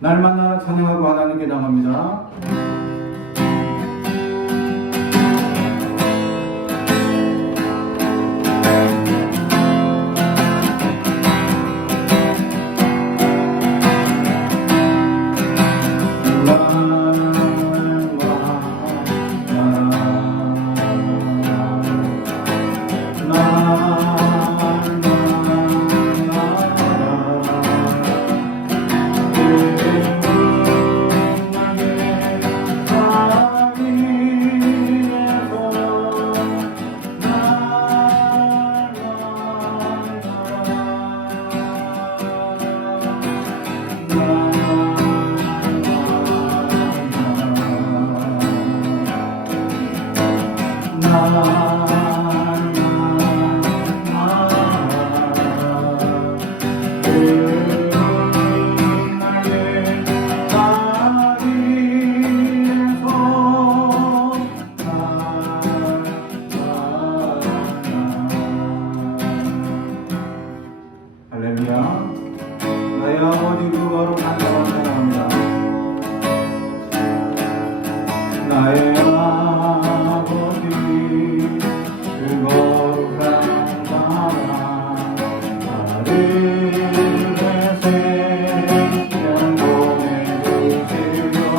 날마다 찬양하고 하나님께 나갑니다. 할렐루야. 나의 아버지 그거로 찬양합니다. 나의 아버지 그거로 나를 생명 보내주시며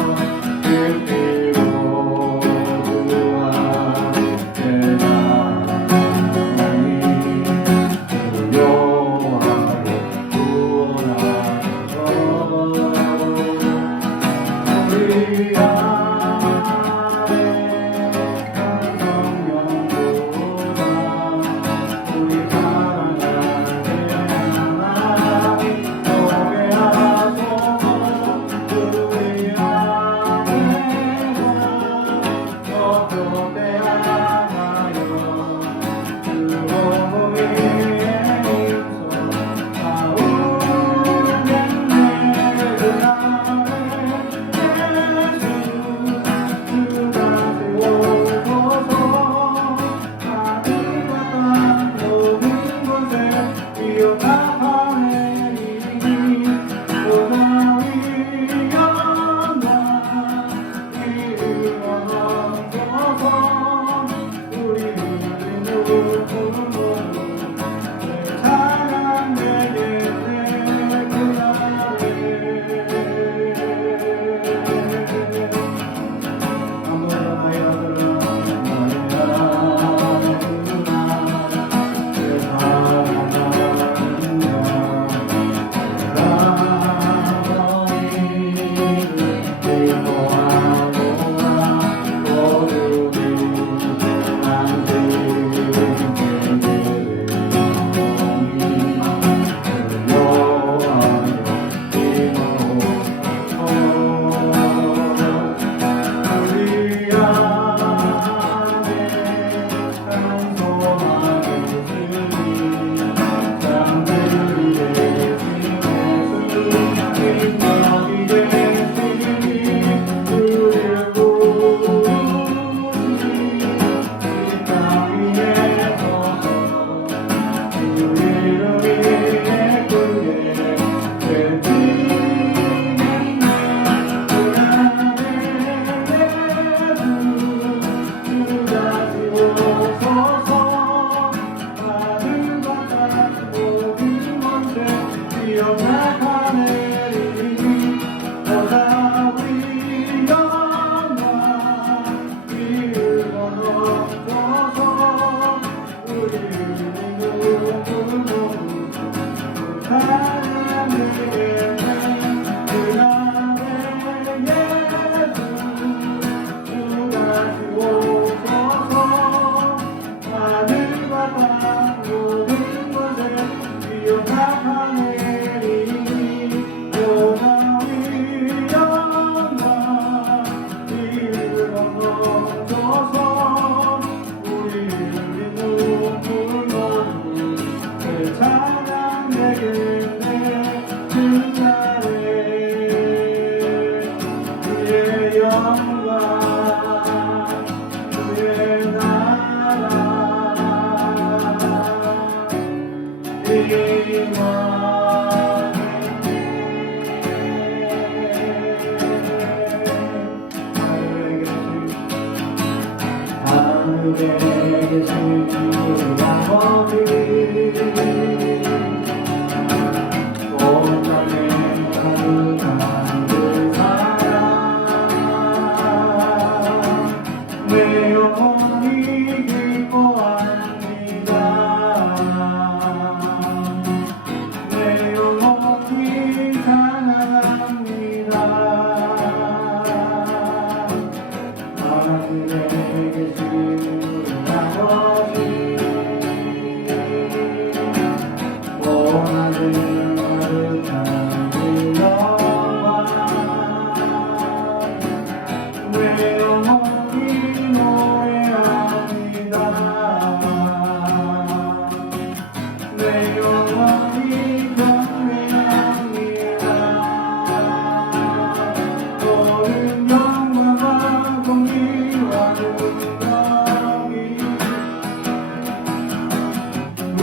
그리고 그와 대단히 구요하여 구원하소서. 우리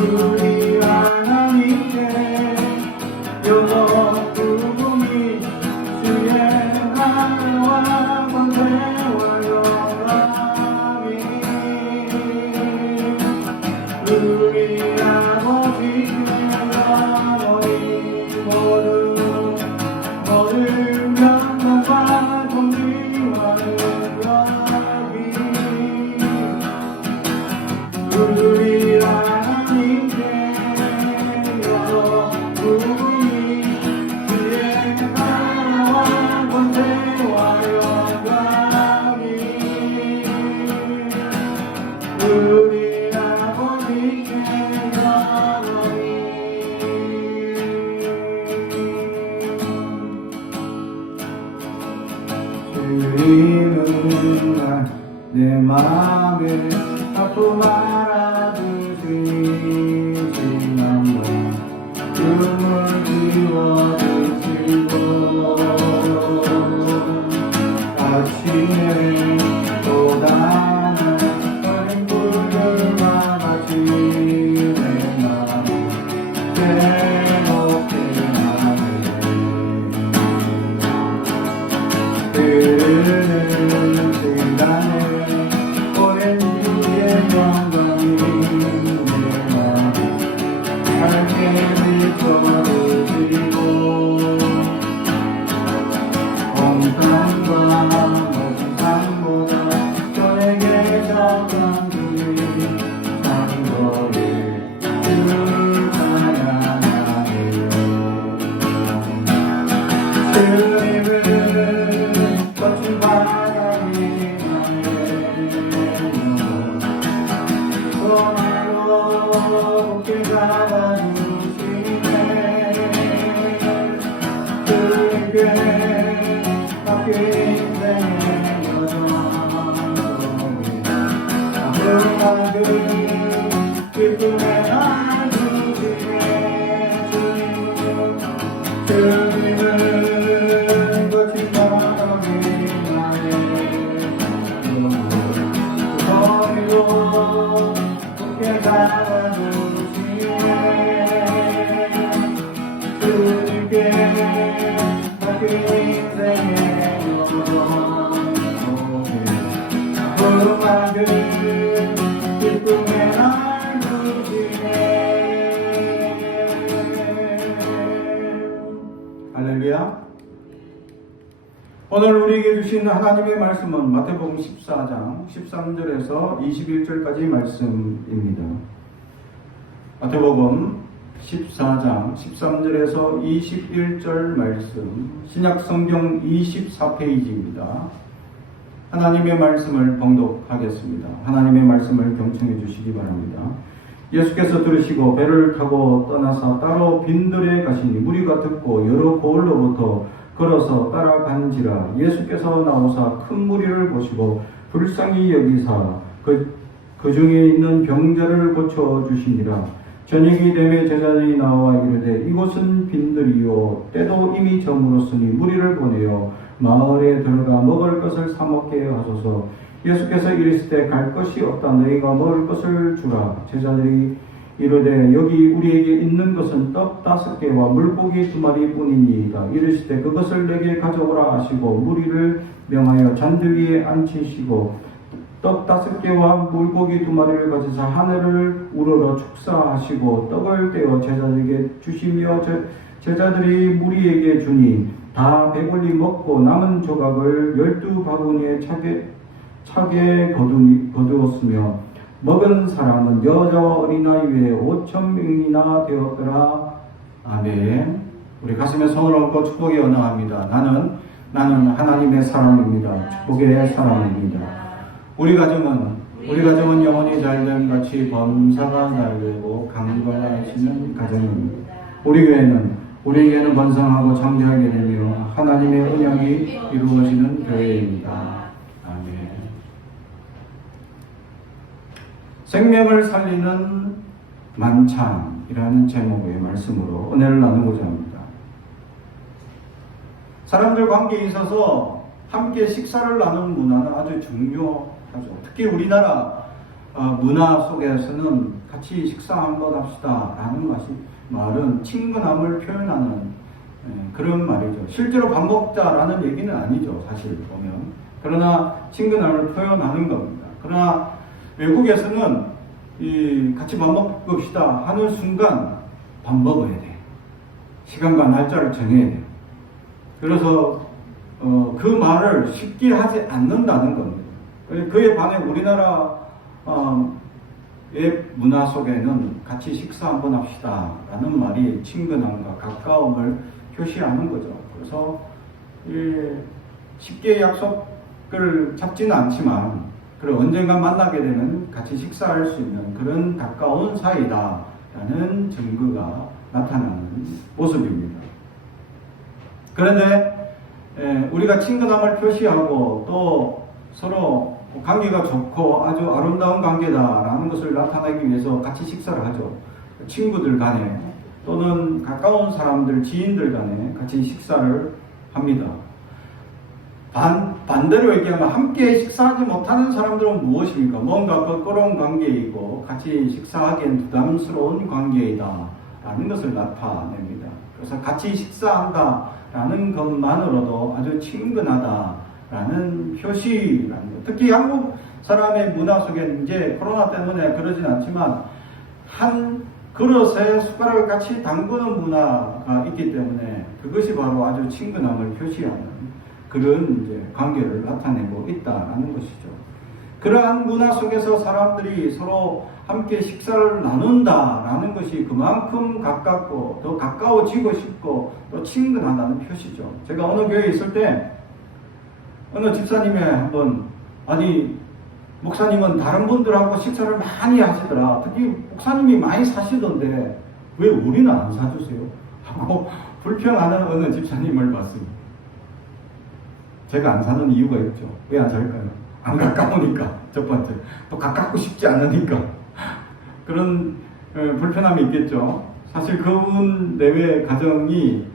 우리 하나님께 영원 부흥이 주의 나라와 권세와 영광이 우리 아버지께 영원히 모든 영광과 존귀와 능력이 우리 하나님께 영원 부흥이 주의 나라와 권세와 영광이 우리 아버지께 영원히 주님은 내 마음에 아픔 알아주시지만 꿈을 지워주시고 아침에 또 다른 어린 꿀들과 같이 내 마음 새롭게 하네 흐르는 시간에 오랜 주의 영광이 내 마음 밝게 비춰주시고 온 땅과 모든 산보다 저에게 적은 주님 산거리 주를 찬양하네 주님은 거친 바람이 손으로 굳게 잡아주시네 주님께 맡긴 인생의 여정 기쁨의 날 주시네 주님은 거친 바람이 나의 손으로 굳게 잡아주시네 주님께 맡긴 인생의 여정 부르마그 기쁨의 날 주시네 할렐루야. 오늘 우리에게 주신 하나님의 말씀은 마태복음 14장 13절에서 21절까지 말씀입니다. 마태복음 14장 13절에서 21절 말씀, 신약성경 24페이지입니다. 하나님의 말씀을 봉독하겠습니다. 하나님의 말씀을 경청해 주시기 바랍니다. 예수께서 들으시고 배를 타고 떠나서 따로 빈들에 가시니 무리가 듣고 여러 고을로부터 걸어서 따라간지라. 예수께서 나오사 큰 무리를 보시고 불쌍히 여기사 그 중에 있는 병자를 고쳐주시니라. 저녁이 되매 제자들이 나와 이르되 이곳은 빈들이요 때도 이미 저물었으니 무리를 보내어 마을에 들어가 먹을 것을 사 먹게 하소서. 예수께서 이르시되 갈 것이 없다. 너희가 먹을 것을 주라. 제자들이 이르되 여기 우리에게 있는 것은 떡 5개와 물고기 2마리 뿐이니이다. 이르시되 그것을 내게 가져오라 하시고 무리를 명하여 잔디 위에 앉히시고 떡 5개와 물고기 2마리를 가지사 하늘을 우러러 축사하시고 떡을 떼어 제자들에게 주시며 제자들이 무리에게 주니 다 배불리 먹고 남은 조각을 12바구니에 차게 거두었으며 먹은 사람은 여자와 어린아이 외에 5,000명이나 되었더라. 아멘. 우리 가슴에 손을 얹고 축복에 언어합니다. 나는 하나님의 사람입니다. 축복의 사람입니다. 우리 가정은 영원히 잘됨 같이 범사가 잘되고 강건하시는 가정입니다. 우리에게는 번성하고 장대하게 되며 하나님의 언약이 이루어지는 교회입니다. 아멘. 생명을 살리는 만찬이라는 제목의 말씀으로 은혜를 나누고자 합니다. 사람들 관계에 있어서 함께 식사를 나누는 문화는 아주 중요하죠. 특히 우리나라 문화 속에서는 같이 식사 한번 합시다 라는 말은 친근함을 표현하는 그런 말이죠. 실제로 밥 먹자라는 얘기는 아니죠, 사실 보면. 그러나 친근함을 표현하는 겁니다. 그러나 외국에서는 같이 밥 먹읍시다 하는 순간 밥 먹어야 돼. 시간과 날짜를 정해야 돼. 그래서 그 말을 쉽게 하지 않는다는 겁니다. 그에 반해 우리나라 의 문화 속에는 같이 식사 한번 합시다 라는 말이 친근함과 가까움을 표시하는 거죠. 그래서 쉽게 약속을 잡지는 않지만 언젠가 만나게 되는 같이 식사할 수 있는 그런 가까운 사이다 라는 증거가 나타나는 모습입니다. 그런데 우리가 친근함을 표시하고 또 서로 관계가 좋고 아주 아름다운 관계다라는 것을 나타내기 위해서 같이 식사를 하죠. 친구들 간에 또는 가까운 사람들, 지인들 간에 같이 식사를 합니다. 반대로 얘기하면 함께 식사하지 못하는 사람들은 무엇입니까? 뭔가 껄끄러운 관계이고 같이 식사하기엔 부담스러운 관계이다 라는 것을 나타냅니다. 그래서 같이 식사한다라는 것만으로도 아주 친근하다 라는 표시라는 것. 특히 한국 사람의 문화 속에 이제 코로나 때문에 그러진 않지만 한 그릇에 숟가락을 같이 담그는 문화가 있기 때문에 그것이 바로 아주 친근함을 표시하는 그런 이제 관계를 나타내고 있다라는 것이죠. 그러한 문화 속에서 사람들이 서로 함께 식사를 나눈다라는 것이 그만큼 가깝고 더 가까워지고 싶고 또 친근하다는 표시죠. 제가 어느 교회에 있을 때 어느 집사님이 한번 목사님은 다른 분들하고 식사를 많이 하시더라. 특히 목사님이 많이 사시던데 왜 우리는 안 사주세요? 하고 불평하는 어느 집사님을 봤습니다. 제가 안 사는 이유가 있죠. 왜 안 살까요? 안 가까우니까. 첫 번째. 또 가깝고 싶지 않으니까. 그런 불편함이 있겠죠. 사실 그분 내외 가정이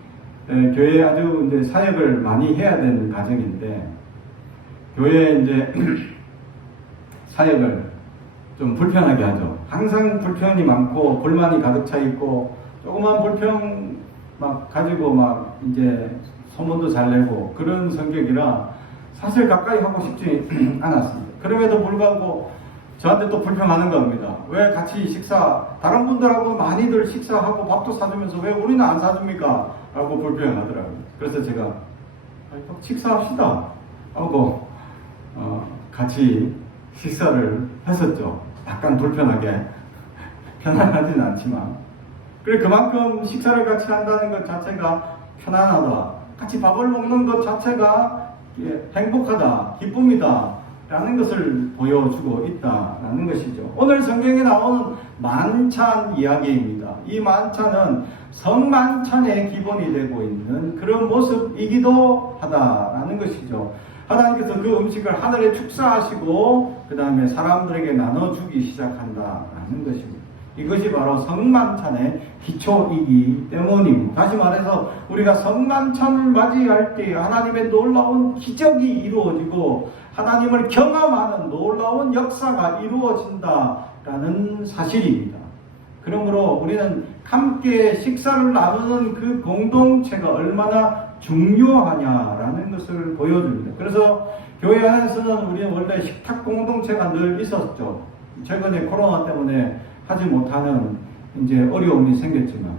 교회에 아주 이제 사역을 많이 해야 되는 가정인데 교회에 이제 사역을 좀 불편하게 하죠. 항상 불편이 많고 불만이 가득 차 있고 조그만 불평 막 가지고 막 이제 소문도 잘 내고 그런 성격이라 사실 가까이 하고 싶지 않았습니다. 그럼에도 불구하고 저한테 또 불평하는 겁니다. 왜 같이 다른 분들하고 많이들 식사하고 밥도 사주면서 왜 우리는 안 사줍니까? 라고 불평하더라고요. 그래서 제가 식사합시다 하고 같이 식사를 했었죠. 약간 불편하게. 편안하진 않지만. 그만큼 식사를 같이 한다는 것 자체가 편안하다. 같이 밥을 먹는 것 자체가 행복하다, 기쁨이다 라는 것을 보여주고 있다라는 것이죠. 오늘 성경에 나오는 만찬 이야기입니다. 이 만찬은 성만찬의 기본이 되고 있는 그런 모습이기도 하다라는 것이죠. 하나님께서 그 음식을 하늘에 축사하시고 그 다음에 사람들에게 나눠주기 시작한다라는 것입니다. 이것이 바로 성만찬의 기초이기 때문입니다. 다시 말해서 우리가 성만찬을 맞이할 때 하나님의 놀라운 기적이 이루어지고 하나님을 경험하는 놀라운 역사가 이루어진다라는 사실입니다. 그러므로 우리는 함께 식사를 나누는 그 공동체가 얼마나 중요하냐라는 것을 보여줍니다. 그래서 교회 안에서는 우리는 원래 식탁 공동체가 늘 있었죠. 최근에 코로나 때문에 하지 못하는 이제 어려움이 생겼지만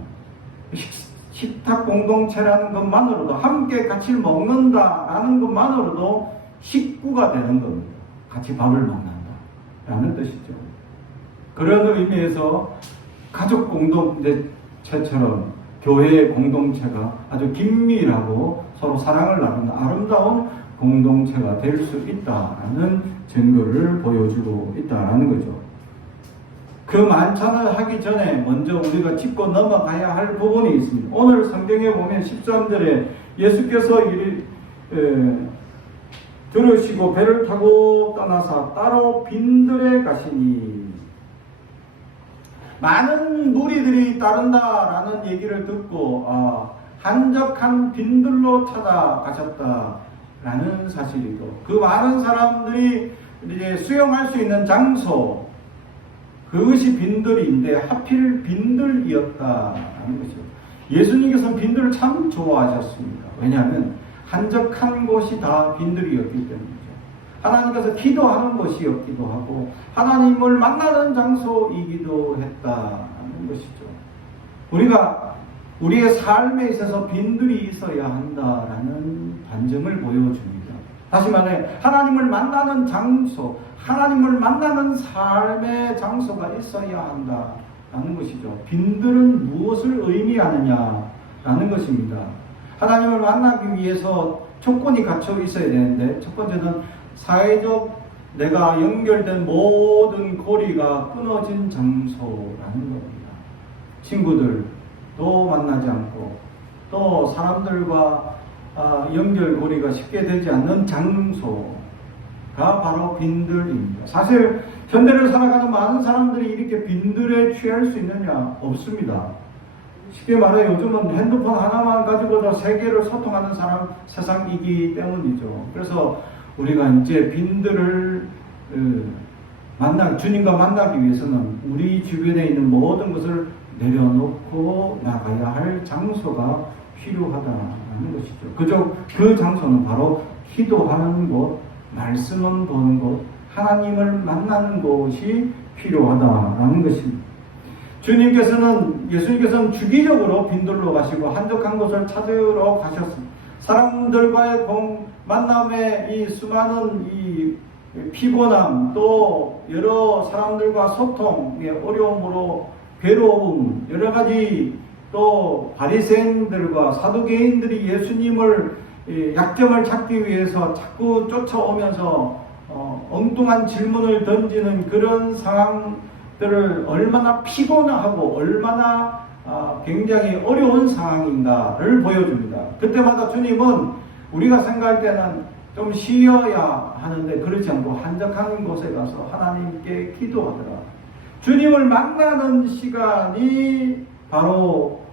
식탁 공동체라는 것만으로도 함께 같이 먹는다라는 것만으로도 식구가 되는 겁니다. 같이 밥을 먹는다라는 뜻이죠. 그런 의미에서 가족 공동체처럼 교회의 공동체가 아주 긴밀하고 서로 사랑을 나누는 아름다운 공동체가 될 수 있다라는 증거를 보여주고 있다라는 거죠. 그 만찬을 하기 전에 먼저 우리가 짚고 넘어가야 할 부분이 있습니다. 오늘 성경에 보면 13절에 예수께서 들으시고 배를 타고 떠나사 따로 빈들에 가시니 많은 무리들이 따른다라는 얘기를 듣고 한적한 빈들로 찾아가셨다라는 사실이고 그 많은 사람들이 이제 수용할 수 있는 장소 그것이 빈들인데 하필 빈들이었다는 것이죠. 예수님께서는 빈들을 참 좋아하셨습니다. 왜냐하면 한적한 곳이 다 빈들이었기 때문이죠. 하나님께서 기도하는 곳이었기도 하고 하나님을 만나는 장소이기도 했다는 것이죠. 우리가 우리의 삶에 있어서 빈들이 있어야 한다라는 반증을 보여줍니다. 다시 말해 하나님을 만나는 장소, 하나님을 만나는 삶의 장소가 있어야 한다라는 것이죠. 빈들은 무엇을 의미하느냐라는 것입니다. 하나님을 만나기 위해서 조건이 갖춰 있어야 되는데 첫 번째는 사회적 내가 연결된 모든 고리가 끊어진 장소라는 겁니다. 친구들도 만나지 않고 또 사람들과 연결고리가 쉽게 되지 않는 장소가 바로 빈들입니다. 사실 현대를 살아가는 많은 사람들이 이렇게 빈들에 취할 수 있느냐? 없습니다. 쉽게 말해 요즘은 핸드폰 하나만 가지고도 세계를 소통하는 세상이기 때문이죠. 그래서 우리가 이제 빈들을 주님과 만나기 위해서는 우리 주변에 있는 모든 것을 내려놓고 나가야 할 장소가 필요하다는 것이죠. 그 장소는 바로 기도하는 곳, 말씀을 보는 곳, 하나님을 만나는 곳이 필요하다는 것입니다. 예수님께서는 주기적으로 빈들로 가시고 한적한 곳을 찾으러 가셨습니다. 사람들과의 만남에 이 수많은 이 피곤함, 또 여러 사람들과 소통의 어려움으로 괴로움, 여러 가지 또 바리새인들과 사두개인들이 예수님을 약점을 찾기 위해서 자꾸 쫓아오면서 엉뚱한 질문을 던지는 그런 상황들을 얼마나 피곤하고 얼마나 굉장히 어려운 상황인가를 보여줍니다. 그때마다 주님은 우리가 생각할 때는 좀 쉬어야 하는데 그렇지 않고 한적한 곳에 가서 하나님께 기도하더라. 주님을 만나는 시간이 바로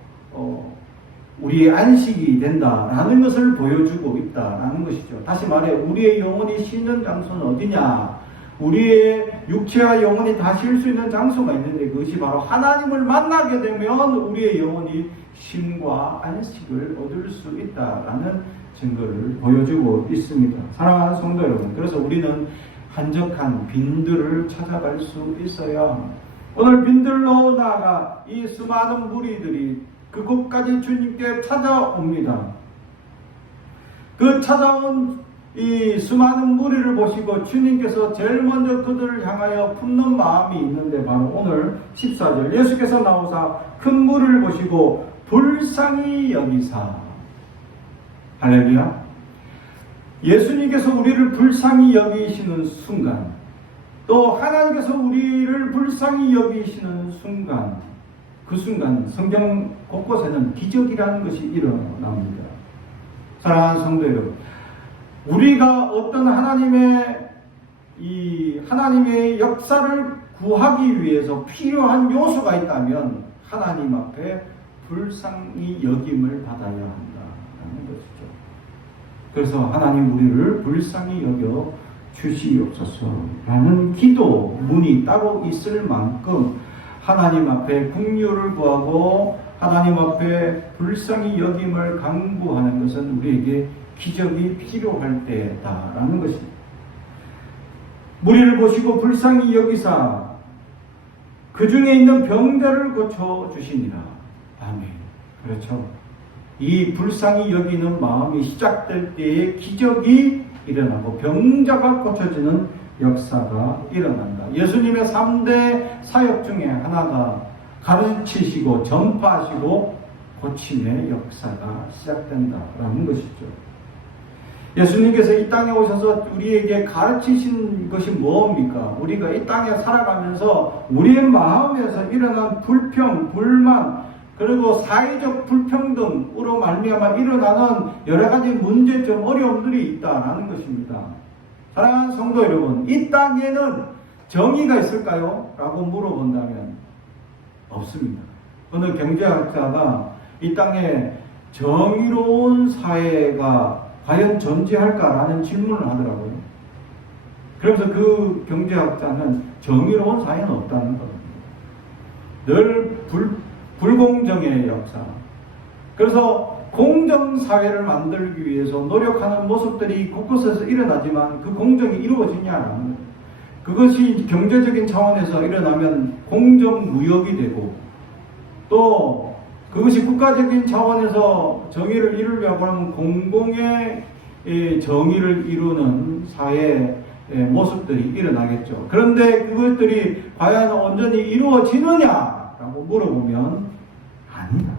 우리의 안식이 된다라는 것을 보여주고 있다라는 것이죠. 다시 말해 우리의 영혼이 쉬는 장소는 어디냐? 우리의 육체와 영혼이 다 쉴 수 있는 장소가 있는데 그것이 바로 하나님을 만나게 되면 우리의 영혼이 쉼과 안식을 얻을 수 있다라는 증거를 보여주고 있습니다. 사랑하는 성도 여러분, 그래서 우리는 한적한 빈들을 찾아갈 수 있어야 합니다. 오늘 빈들로 나아가 이 수많은 무리들이 그곳까지 주님께 찾아옵니다. 그 찾아온 이 수많은 무리를 보시고 주님께서 제일 먼저 그들을 향하여 품는 마음이 있는데 바로 오늘 14절 예수께서 나오사 큰 무리를 보시고 불쌍히 여기사 할렐루야. 예수님께서 우리를 불쌍히 여기시는 순간 또 하나님께서 우리를 불쌍히 여기시는 순간 그 순간 성경 곳곳에는 기적이라는 것이 일어납니다. 사랑하는 성도 여러분, 우리가 어떤 하나님의 역사를 구하기 위해서 필요한 요소가 있다면 하나님 앞에 불쌍히 여김을 받아야 한다는 것이죠. 그래서 하나님 우리를 불쌍히 여겨 주시옵소서라는 기도문이 따로 있을 만큼 하나님 앞에 긍휼을 구하고 하나님 앞에 불쌍히 여김을 강구하는 것은 우리에게 기적이 필요할 때다라는 것입니다. 무리를 보시고 불쌍히 여기사 그 중에 있는 병들을 고쳐주시니라. 아멘. 그렇죠. 이 불쌍히 여기는 마음이 시작될 때에 기적이 일어나고 병자가 고쳐지는 역사가 일어난다. 예수님의 3대 사역 중에 하나가 가르치시고 전파하시고 고침의 역사가 시작된다라는 것이죠. 예수님께서 이 땅에 오셔서 우리에게 가르치신 것이 뭡니까? 우리가 이 땅에 살아가면서 우리의 마음에서 일어난 불평, 불만, 그리고 사회적 불평등으로 말미암아 일어나는 여러 가지 문제점, 어려움들이 있다라는 것입니다. 사랑하는 성도 여러분, 이 땅에는 정의가 있을까요? 라고 물어본다면 없습니다. 어느 경제학자가 이 땅에 정의로운 사회가 과연 존재할까라는 질문을 하더라고요. 그래서 그 경제학자는 정의로운 사회는 없다는 겁니다. 늘 불공정의 역사. 그래서 공정사회를 만들기 위해서 노력하는 모습들이 곳곳에서 일어나지만 그 공정이 이루어지냐라는 거예요. 그것이 경제적인 차원에서 일어나면 공정무역이 되고, 또 그것이 국가적인 차원에서 정의를 이루려고 하면 공공의 정의를 이루는 사회의 모습들이 일어나겠죠. 그런데 그것들이 과연 온전히 이루어지느냐라고 물어보면 아니다.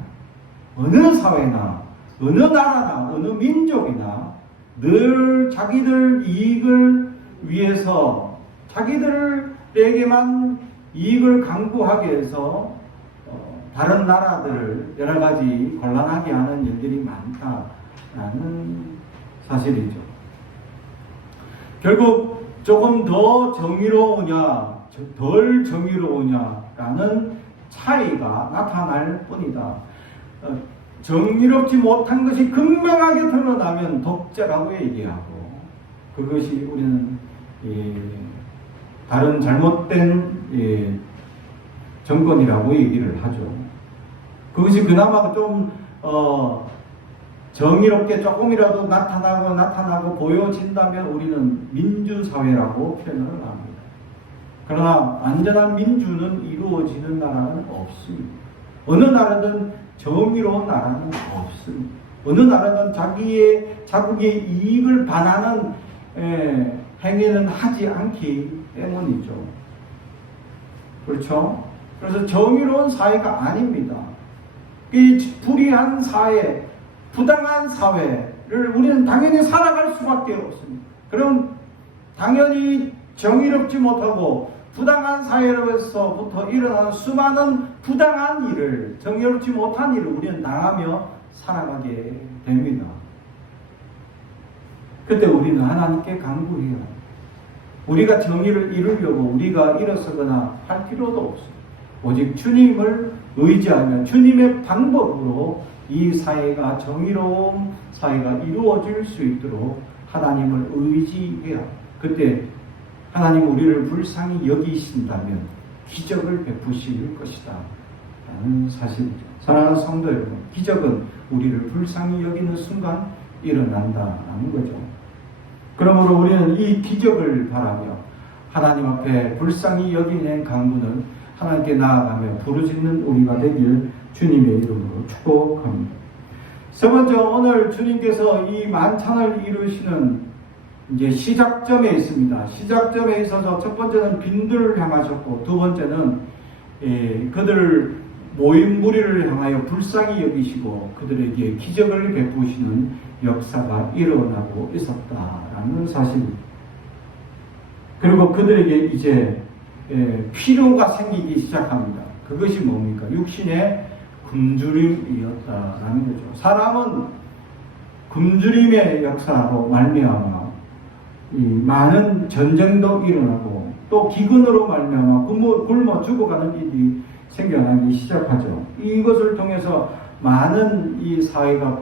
어느 사회나 어느 나라나 어느 민족이나 늘 자기들 이익을 위해서 자기들에게만 이익을 강구하기 위해서 다른 나라들을 여러 가지 곤란하게 하는 일들이 많다라는 사실이죠. 결국 조금 더 정의로우냐 덜 정의로우냐라는 차이가 나타날 뿐이다. 정의롭지 못한 것이 극명하게 드러나면 독재라고 얘기하고, 그것이 우리는 다른 잘못된 정권이라고 얘기를 하죠. 그것이 그나마 좀 정의롭게 조금이라도 나타나고 보여진다면 우리는 민주사회라고 표현을 합니다. 그러나 완전한 민주는 이루어지는 나라는 없습니다. 어느 나라든 정의로운 나라는 없습니다. 어느 나라든 자국의 이익을 반하는 행위는 하지 않기 때문이죠. 그렇죠? 그래서 정의로운 사회가 아닙니다. 이 불의한 사회, 부당한 사회를 우리는 당연히 살아갈 수밖에 없습니다. 그럼 당연히 정의롭지 못하고 부당한 사회로서부터 일어나는 수많은 부당한 일을, 정의롭지 못한 일을 우리는 당하며 살아가게 됩니다. 그때 우리는 하나님께 간구해요. 우리가 정의를 이루려고 우리가 일어서거나 할 필요도 없습니다. 오직 주님을 의지하며 주님의 방법으로 이 사회가 정의로운 사회가 이루어질 수 있도록 하나님을 의지해야, 그때 하나님 우리를 불쌍히 여기신다면 기적을 베푸실 것이다 라는 사실이죠. 사랑하는 성도 여러분, 기적은 우리를 불쌍히 여기는 순간 일어난다라는 거죠. 그러므로 우리는 이 기적을 바라며 하나님 앞에 불쌍히 여기는 간구는 하나님께 나아가며 부르짖는 우리가 되길 주님의 이름으로 축복합니다. 세 번째, 오늘 주님께서 이 만찬을 이루시는 이제 시작점에 있습니다. 시작점에 있어서 첫 번째는 빈들을 향하셨고, 두 번째는 그들을 모인 무리를 향하여 불쌍히 여기시고 그들에게 기적을 베푸시는 역사가 일어나고 있었다라는 사실입니다. 그리고 그들에게 이제 필요가 생기기 시작합니다. 그것이 뭡니까? 육신의 굶주림이었다라는 거죠. 사람은 굶주림의 역사로 말미암아 많은 전쟁도 일어나고 또 기근으로 말미암아 굶어 죽어가는 일이 생겨나기 시작하죠. 이것을 통해서 많은 이 사회가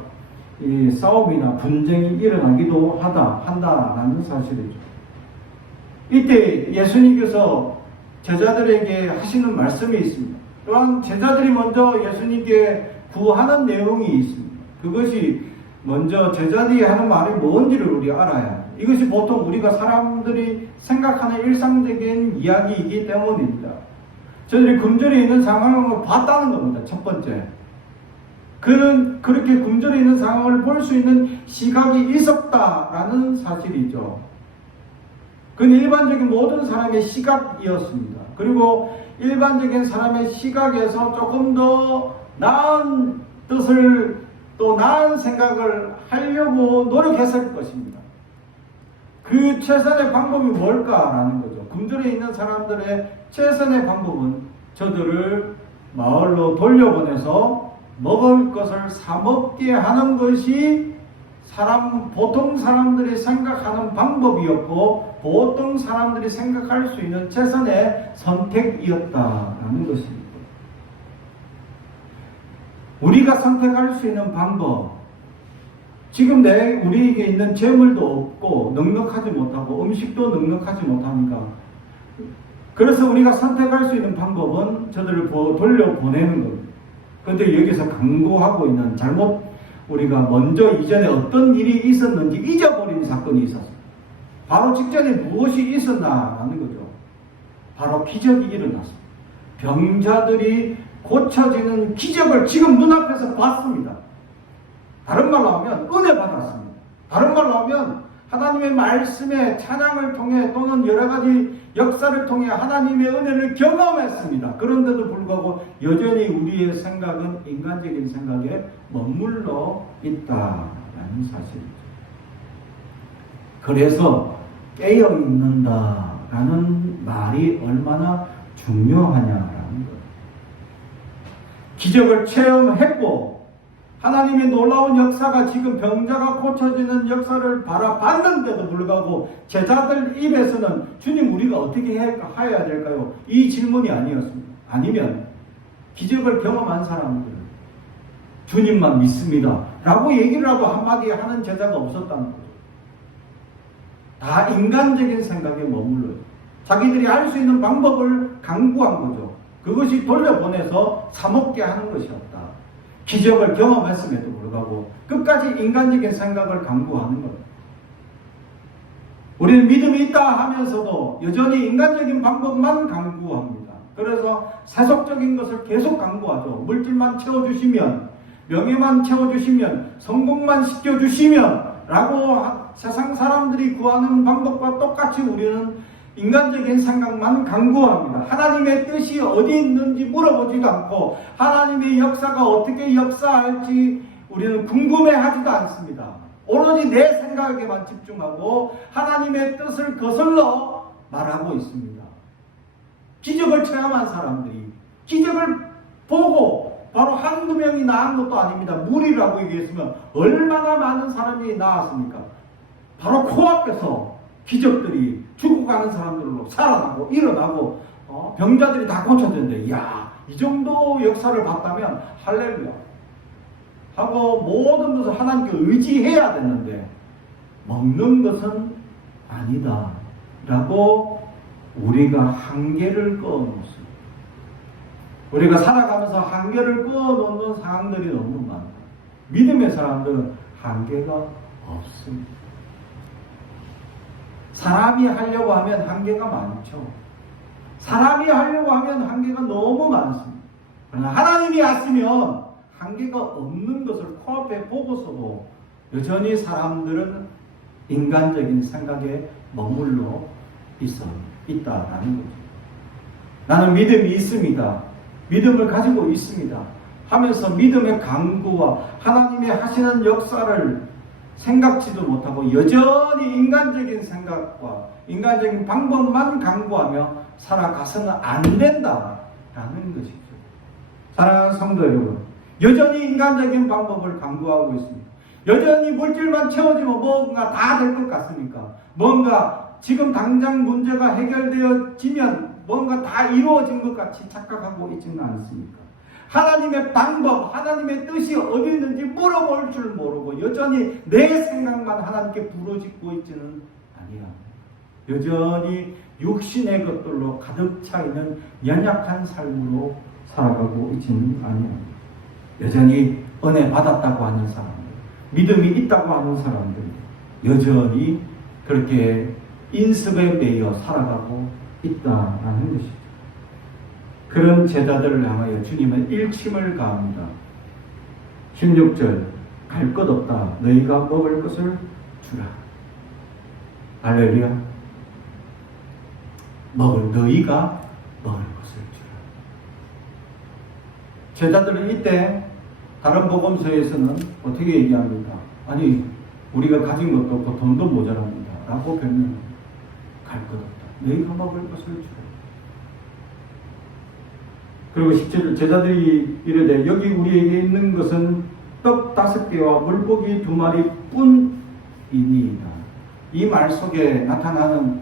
이 싸움이나 분쟁이 일어나기도 한다라는 사실이죠. 이때 예수님께서 제자들에게 하시는 말씀이 있습니다. 또한 제자들이 먼저 예수님께 구하는 내용이 있습니다. 그것이 먼저 제자들이 하는 말이 뭔지를 우리 알아야 해요. 이것이 보통 우리가 사람들이 생각하는 일상적인 이야기이기 때문입니다. 저들이 굶주려 있는 상황을 봤다는 겁니다. 첫 번째. 그는 그렇게 굶주려 있는 상황을 볼 수 있는 시각이 있었다라는 사실이죠. 그건 일반적인 모든 사람의 시각이었습니다. 그리고 일반적인 사람의 시각에서 조금 더 나은 뜻을 또 나은 생각을 하려고 노력했을 것입니다. 그 최선의 방법이 뭘까라는 거죠. 굶주려 있는 사람들의 최선의 방법은 저들을 마을로 돌려보내서 먹을 것을 사 먹게 하는 것이 보통 사람들이 생각하는 방법이었고 보통 사람들이 생각할 수 있는 최선의 선택이었다라는 것입니다. 우리가 선택할 수 있는 방법, 지금 우리에게 있는 재물도 없고 넉넉하지 못하고 음식도 넉넉하지 못하니까 그래서 우리가 선택할 수 있는 방법은 저들을 돌려보내는 겁니다. 그런데 여기서 강조하고 있는 우리가 먼저 이전에 어떤 일이 있었는지 잊어버린 사건이 있었습니다. 바로 직전에 무엇이 있었나라는 거죠. 바로 기적이 일어났습니다. 병자들이 고쳐지는 기적을 지금 눈앞에서 봤습니다. 다른 말로 하면 은혜 받았습니다. 다른 말로 하면 하나님의 말씀의 찬양을 통해 또는 여러 가지 역사를 통해 하나님의 은혜를 경험했습니다. 그런데도 불구하고 여전히 우리의 생각은 인간적인 생각에 머물러 있다라는 사실이죠. 그래서 깨어있는다라는 말이 얼마나 중요하냐라는 거예요. 기적을 체험했고 하나님의 놀라운 역사가 지금 병자가 고쳐지는 역사를 바라봤는데도 불구하고 제자들 입에서는 주님 우리가 어떻게 해야 될까요? 이 질문이 아니었습니다. 아니면 기적을 경험한 사람들 주님만 믿습니다 라고 얘기를 하고 한마디 하는 제자가 없었다는 거죠. 다 인간적인 생각에 머물러요. 자기들이 할 수 있는 방법을 강구한 거죠. 그것이 돌려보내서 사먹게 하는 것이었다. 기적을 경험했음에도 불구하고 끝까지 인간적인 생각을 강구하는 겁니다. 우리는 믿음이 있다 하면서도 여전히 인간적인 방법만 강구합니다. 그래서 세속적인 것을 계속 강구하죠. 물질만 채워주시면, 명예만 채워주시면, 성공만 시켜주시면 라고 세상 사람들이 구하는 방법과 똑같이 우리는 인간적인 생각만 강구합니다. 하나님의 뜻이 어디 있는지 물어보지도 않고 하나님의 역사가 어떻게 역사할지 우리는 궁금해하지도 않습니다. 오로지 내 생각에만 집중하고 하나님의 뜻을 거슬러 말하고 있습니다. 기적을 체험한 사람들이 기적을 보고 바로 한두 명이 나은 것도 아닙니다. 무리라고 얘기했으면 얼마나 많은 사람이 나았습니까? 바로 코앞에서 기적들이 죽어가는 사람들로 살아나고 일어나고 병자들이 다 고쳐졌는데 이야 이 정도 역사를 봤다면 할렐루야 하고 모든 것을 하나님께 의지해야 되는데 먹는 것은 아니다 라고 우리가 한계를 꺼놓습니다. 우리가 살아가면서 한계를 꺼놓는 상황들이 너무 많다. 믿음의 사람들은 한계가 없습니다. 사람이 하려고 하면 한계가 많죠. 사람이 하려고 하면 한계가 너무 많습니다. 그러나 하나님이 하시면 한계가 없는 것을 코앞에 보고서도 여전히 사람들은 인간적인 생각에 머물러 있다라는 거죠. 나는 믿음이 있습니다. 믿음을 가지고 있습니다. 하면서 믿음의 강구와 하나님이 하시는 역사를 생각지도 못하고 여전히 인간적인 생각과 인간적인 방법만 강구하며 살아가서는 안 된다라는 것이죠. 사랑하는 성도 여러분, 여전히 인간적인 방법을 강구하고 있습니다. 여전히 물질만 채워지면 뭔가 다 될 것 같습니까? 뭔가 지금 당장 문제가 해결되어지면 뭔가 다 이루어진 것 같이 착각하고 있지는 않습니까? 하나님의 방법, 하나님의 뜻이 어디 있는지 물어볼 줄 모르고 여전히 내 생각만 하나님께 부르짖고 있지는 아니야. 여전히 육신의 것들로 가득 차 있는 연약한 삶으로 살아가고 있지는 아니야. 여전히 은혜 받았다고 하는 사람들, 믿음이 있다고 하는 사람들, 여전히 그렇게 인습에 매여 살아가고 있다라는 것이죠. 그런 제자들을 향하여 주님은 일침을 가합니다. 16절 갈 것 없다. 너희가 먹을 것을 주라. 할렐루야. 너희가 먹을 것을 주라. 제자들은 이때 다른 복음서에서는 어떻게 얘기합니까? 아니 우리가 가진 것도 없고 돈도 모자랍니다. 라고 변명합니다. 갈 것 없다. 너희가 먹을 것을 주라. 그리고 17절 제자들이 이르되 여기 우리에게 있는 것은 떡 5개와 물고기 2마리 뿐이니이다. 이 말 속에 나타나는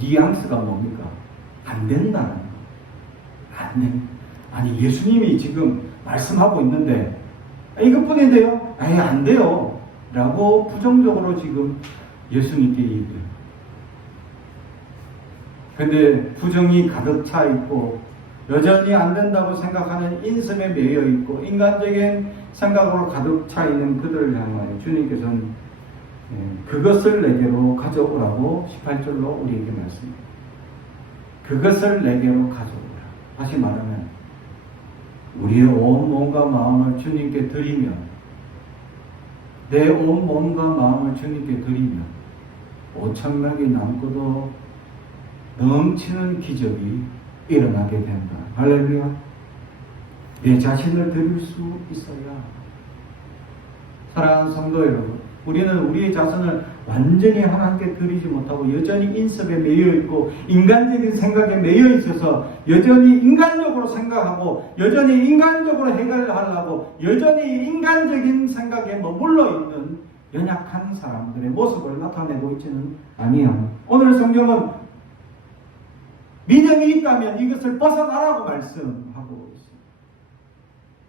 뉘앙스가 뭡니까? 안 된다는 거. 안 돼. 아니 예수님이 지금 말씀하고 있는데 이것뿐인데요? 아예 안 돼요. 라고 부정적으로 지금 예수님께 얘기해요. 근데 부정이 가득 차 있고 여전히 안 된다고 생각하는 인성에 매여 있고 인간적인 생각으로 가득 차 있는 그들을 향하여 주님께서는 그것을 내게로 가져오라고 18절로 우리에게 말씀합니다. 그것을 내게로 가져오라. 다시 말하면 우리의 온 몸과 마음을 주님께 드리면, 내 온 몸과 마음을 주님께 드리면 5,000명이 남고도 넘치는 기적이 일어나게 된다. 할렐루야. 내 자신을 드릴 수 있어야. 사랑하는 성도 여러분, 우리는 우리의 자신을 완전히 하나님께 드리지 못하고 여전히 인습에 매여 있고 인간적인 생각에 매여 있어서 여전히 인간적으로 생각하고 여전히 인간적으로 해결을 하려고 여전히 인간적인 생각에 머물러 있는 연약한 사람들의 모습을 나타내고 있지는 아니야. 오늘 성경은 믿음이 있다면 이것을 벗어나라고 말씀하고 있습니다.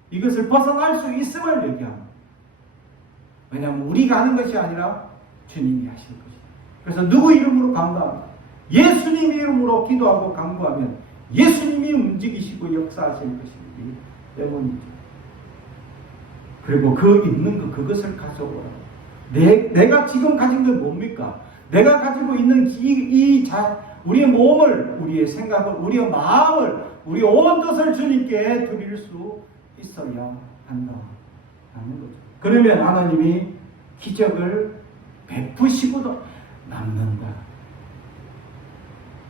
이것을 벗어날 수 있음을 얘기합니다. 왜냐하면 우리가 하는 것이 아니라 주님이 하실 것이다. 그래서 누구 이름으로 간구합니다. 예수님 이름으로 기도하고 간구하면 예수님이 움직이시고 역사하실 것이기 때문이죠. 그리고 그 있는 것, 그것을 가져오라. 내가 지금 가진 게 뭡니까? 내가 가지고 있는 우리의 몸을, 우리의 생각을, 우리의 마음을, 우리의 온 것을 주님께 드릴 수 있어야 한다 하는 거죠. 그러면 하나님이 기적을 베푸시고도 남는다.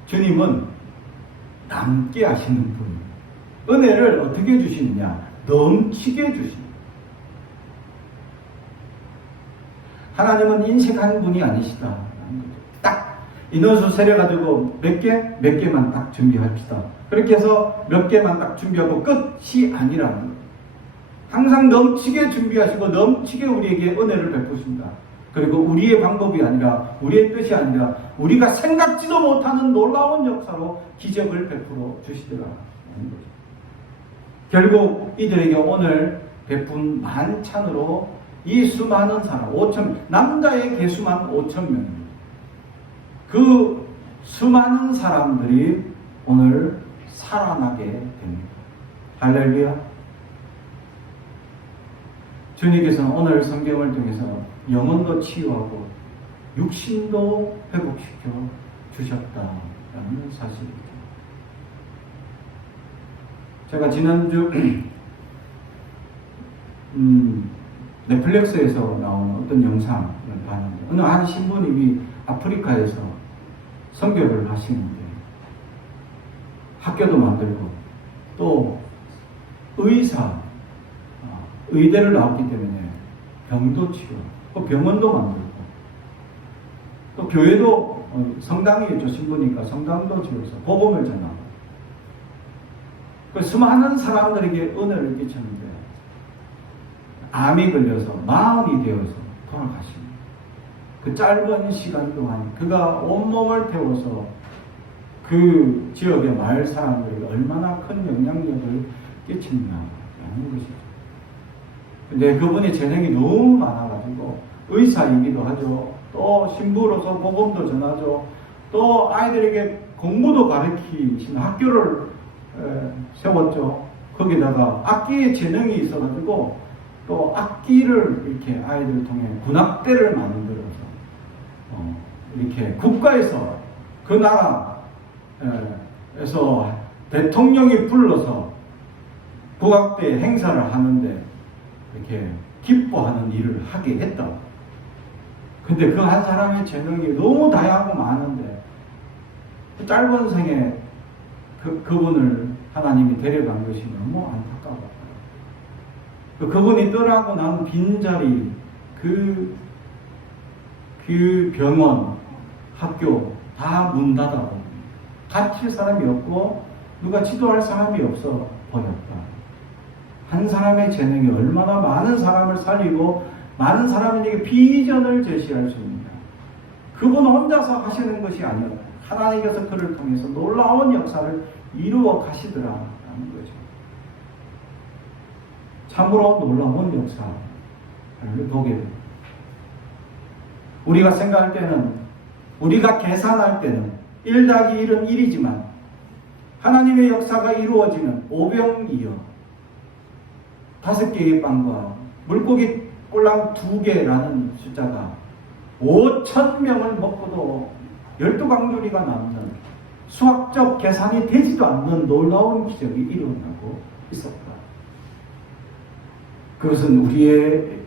주님은 남게 하시는 분이에요. 은혜를 어떻게 주시느냐? 넘치게 주십니다. 하나님은 인색한 분이 아니시다. 딱 인원수 세려가지고 몇 개만 딱 준비합시다. 그렇게 해서 몇 개만 딱 준비하고 끝이 아니라는 거예요. 항상 넘치게 준비하시고 넘치게 우리에게 은혜를 베푸십니다. 그리고 우리의 방법이 아니라 우리의 뜻이 아니라 우리가 생각지도 못하는 놀라운 역사로 기적을 베풀어 주시더라. 결국 이들에게 오늘 베푼 만찬으로 이 수많은 사람, 5,000명, 남자의 개수만 5,000명입니다. 그 수많은 사람들이 오늘 살아나게 됩니다. 할렐루야. 주님께서는 오늘 성경을 통해서 영혼도 치유하고 육신도 회복시켜 주셨다라는 사실이죠. 제가 지난주 넷플릭스에서 나온 어떤 영상을 봤는데 어느 한 신부님이 아프리카에서 선교를 하시는데 학교도 만들고 또 의대를 나왔기 때문에 병도 치료하고 병원도 만들고 또 교회도 성당이 있죠. 신부니까 성당도 지어서 복음을 전하고 그 수많은 사람들에게 은혜를 끼쳤는데 암이 걸려서 마흔이 되어서 돌아가십니다. 그 짧은 시간 동안 그가 온몸을 태워서 그 지역의 마을 사람들에게 얼마나 큰 영향력을 끼쳤나라는 것이죠. 근데 그분의 재능이 너무 많아가지고 의사이기도 하죠. 또 신부로서 복음도 전하죠. 또 아이들에게 공부도 가르치시는 학교를 세웠죠. 거기다가 악기의 재능이 있어가지고 또 악기를 이렇게 아이들 통해 군악대를 만들어서 이렇게 국가에서 그 나라에서 대통령이 불러서 국악대 행사를 하는데 이렇게 기뻐하는 일을 하게 했다. 근데 그 한 사람의 재능이 너무 다양하고 많은데 그 짧은 생에 그분을 하나님이 데려간 것이 너무 안타까웠다. 그분이 떠나고 난 빈자리, 그 병원, 학교 다 문 닫아버립니다. 가르칠 사람이 없고 누가 지도할 사람이 없어 버렸다. 한 사람의 재능이 얼마나 많은 사람을 살리고 많은 사람에게 비전을 제시할 수 있는가. 그분 혼자서 하시는 것이 아니라 하나님께서 그를 통해서 놀라운 역사를 이루어 가시더라라는 거죠. 참으로 놀라운 역사를 보게 됩니다. 우리가 생각할 때는, 우리가 계산할 때는 1 더하기 1은 1이지만 하나님의 역사가 이루어지는 오병이어 5개의 빵과 물고기 꼴랑 2개라는 숫자가 5,000명을 먹고도 12강줄이가 남는 수학적 계산이 되지도 않는 놀라운 기적이 일어나고 있었다. 그것은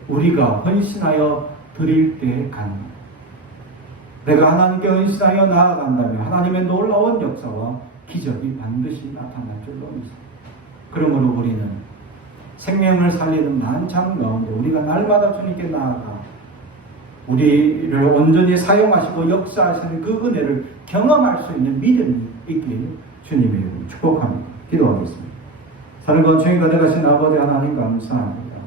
우리가 헌신하여 드릴 때에 가능합니다. 내가 하나님께 헌신하여 나아간다면 하나님의 놀라운 역사와 기적이 반드시 나타날 줄로 믿습니다. 그러므로 우리는 생명을 살리는 만찬 가운데 우리가 날마다 주님께 나아가 우리를 온전히 사용하시고 역사하시는 그 은혜를 경험할 수 있는 믿음이 있길 주님의 이름으로 축복합니다. 기도하겠습니다. 사랑과 주님과 되신 아버지 하나님 감사합니다.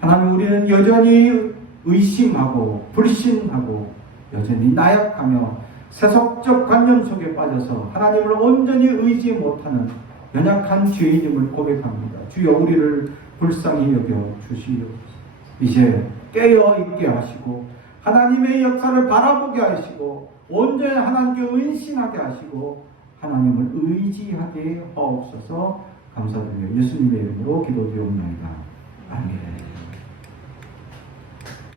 하나님, 우리는 여전히 의심하고 불신하고 여전히 나약하며 세속적 관념 속에 빠져서 하나님을 온전히 의지 못하는 연약한 죄인임을 고백합니다. 주여, 우리를 불쌍히 여겨 주시옵소서. 이제 깨어 있게 하시고 하나님의 역사를 바라보게 하시고 온전히 하나님께 은신하게 하시고 하나님을 의지하게 하옵소서. 감사드리며 예수님의 이름으로 기도드리옵나이다. 아멘.